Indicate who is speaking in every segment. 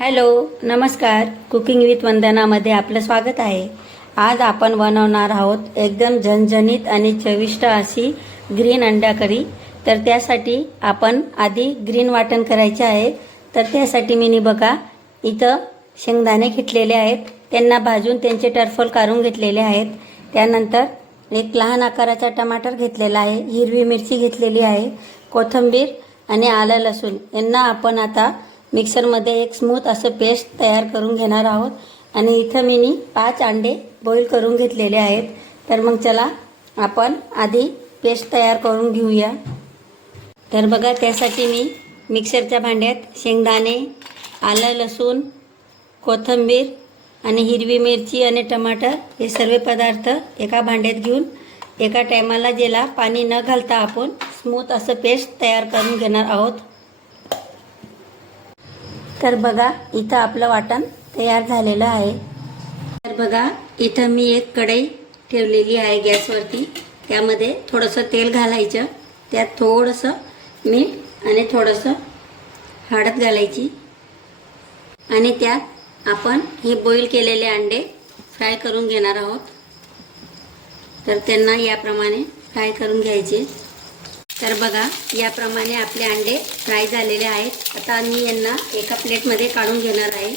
Speaker 1: Hello नमस्कार. Cooking with वंदनामध्ये आपलं स्वागत आहे. आज आपण बनवणार आहोत एकदम झणझणीत आणि चविष्ट अशी ग्रीन अंडा करी तर त्यासाठी आपण आधी ग्रीन वाटण करायचे आहे. तर त्यासाठी मी बघा इथं शेंगदाणे घेतलेले आहेत. त्यांना भाजून त्यांचे टरफल काढून घेतलेले आहेत. त्यानंतर एक लहान आकाराचा टमाटर घेतलेला आहे. हिरवी मिरची घेतलेली आहे. कोथिंबीर आणि आलं लसूण. यांना आपण आता मिक्सरमध्ये एक स्मूथ असं पेस्ट तयार करून घेणार आहोत. आणि इथं मी पाच अंडे बॉईल करून घेतलेले आहेत. तर मग चला आपण आधी पेस्ट तयार करून घेऊया. तर बघा त्यासाठी मी मिक्सरच्या भांड्यात शेंगदाणे आलं लसूण कोथिंबीर आणि हिरवी मिरची आणि टमाटर हे सर्व पदार्थ एका भांड्यात घेऊन एका टायमाला ज्याला पाणी न घालता आपण स्मूथ असं पेस्ट तयार करून घेणार आहोत. तर बघा इथं आपलं वाटण तयार झालेलं आहे. तर बघा इथं मी एक कढई ठेवलेली आहे गॅसवरती. त्यामध्ये थोडंसं तेल घालायचं. त्यात थोडंसं मीठ आणि थोडंसं हळद घालायची. आणि त्यात आपण हे बॉईल केलेले अंडे फ्राय करून घेणार आहोत. तर त्यांना याप्रमाणे फ्राय करून घ्यायचे. तर बघा याप्रमाणे आपले अंडे फ्राय झालेले आहेत. आता मी यांना एका प्लेटमध्ये काढून घेणार आहे.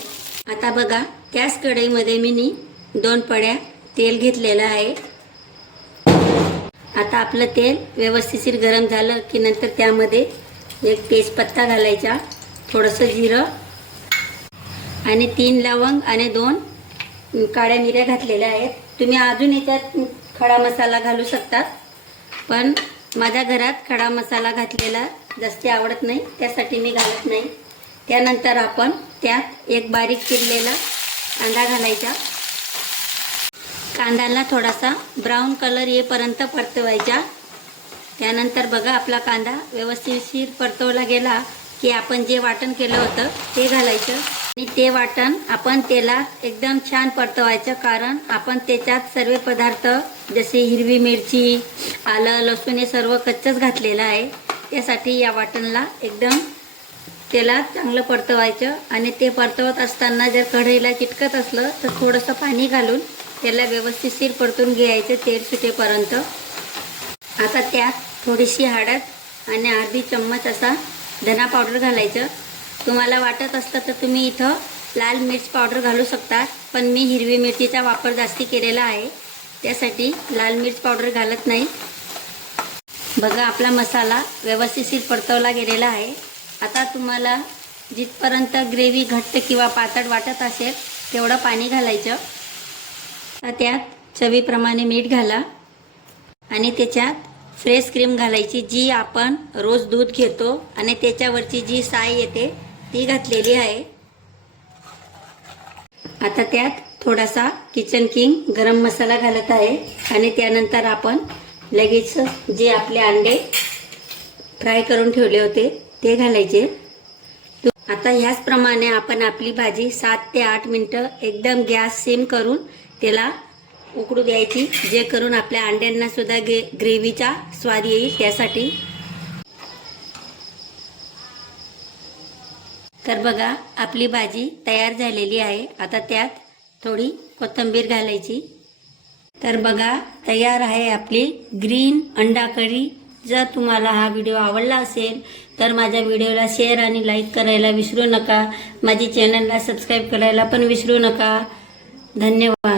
Speaker 1: आता बघा त्याच कढईमध्ये मी नी दोन पड्या तेल घेतलेलं आहे. आता आपलं तेल व्यवस्थिशीर गरम झालं की नंतर त्यामध्ये एक तेजपत्ता घालायचा थोडंसं जिरं आणि तीन लवंग आणि दोन काळ्या मिऱ्या घातलेल्या आहेत. तुम्ही अजून याच्यात खडा मसाला घालू शकतात पण माझ्या घरात खडा मसाला घातलेला जास्ती आवडत नाही त्यासाठी मी घालत नाही. त्यानंतर आपण त्यात एक बारीक चिरलेला कांदा घालायचा. कांद्याला थोडासा ब्राऊन कलर येपर्यंत परतवायचा. त्यानंतर बघा आपला कांदा व्यवस्थितशीर परतवला गेला की आपण जे वाटण केलं होतं ते घालायचं. आणि ते वाटण आपण तेलात एकदम छान परतवायचं कारण आपण त्याच्यात सर्व पदार्थ जसे हिरवी मिरची आलं लसूण हे सर्व कच्चच घातलेलं आहे. त्यासाठी या वाटणला एकदम तेलात चांगलं परतवायचं आणि ते परतवत असताना जर कढईला चिटकत असलं तर थोडंसं पाणी घालून त्याला व्यवस्थितशीर परतून घ्यायचं तेल सुटेपर्यंत. आता त्यात थोडीशी हळद आणि अर्धी चम्मच असा धना पावडर घालायचं. तुम्हाला वाटत असलं तर तुम्ही इथं लाल मिर्च पावडर घालू शकता पण मी हिरवी मिरचीचा वापर जास्ती केलेला आहे. त्यासाठी लाल मिर्च पावडर घालत नाही. बघा आपला मसाला व्यवस्थितशीर परतवला गेलेला आहे. आता तुम्हाला जिथपर्यंत ग्रेव्ही घट्ट किंवा पातळ वाटत असेल तेवढं पाणी घालायचं. त्यात चवीप्रमाणे मीठ घाला आणि त्याच्यात फ्रेश क्रीम घालायची जी आपण रोज दूध घेतो आणि त्याच्यावरची जी साय येते ती घातलेली आहे. आता त्यात थोडासा किचन किंग गरम मसाला घालत आहे आणि त्यानंतर आपण लगेच जे आपले अंडे फ्राय करून ठेवले होते ते घालायचे. आता ह्याचप्रमाणे आपण आपली भाजी सात ते आठ मिनटं एकदम गॅस सिम करून त्याला उकडू द्यायची जे करून आपल्या अंड्यांना सुद्धा गे ग्रेव्हीचा स्वाद येईल त्यासाठी. तर बघा आपली भाजी तयार झालेली आहे. आता त्यात थोडी कोथिंबीर घालायची. तर बघा तयार आहे आपली ग्रीन अंडा करी. जर तुम्हाला हा व्हिडिओ आवडला असेल तर माझ्या व्हिडिओला शेअर आणि लाईक करायला विसरू नका. माझी चॅनलला सबस्क्राईब करायला पण विसरू नका. धन्यवाद.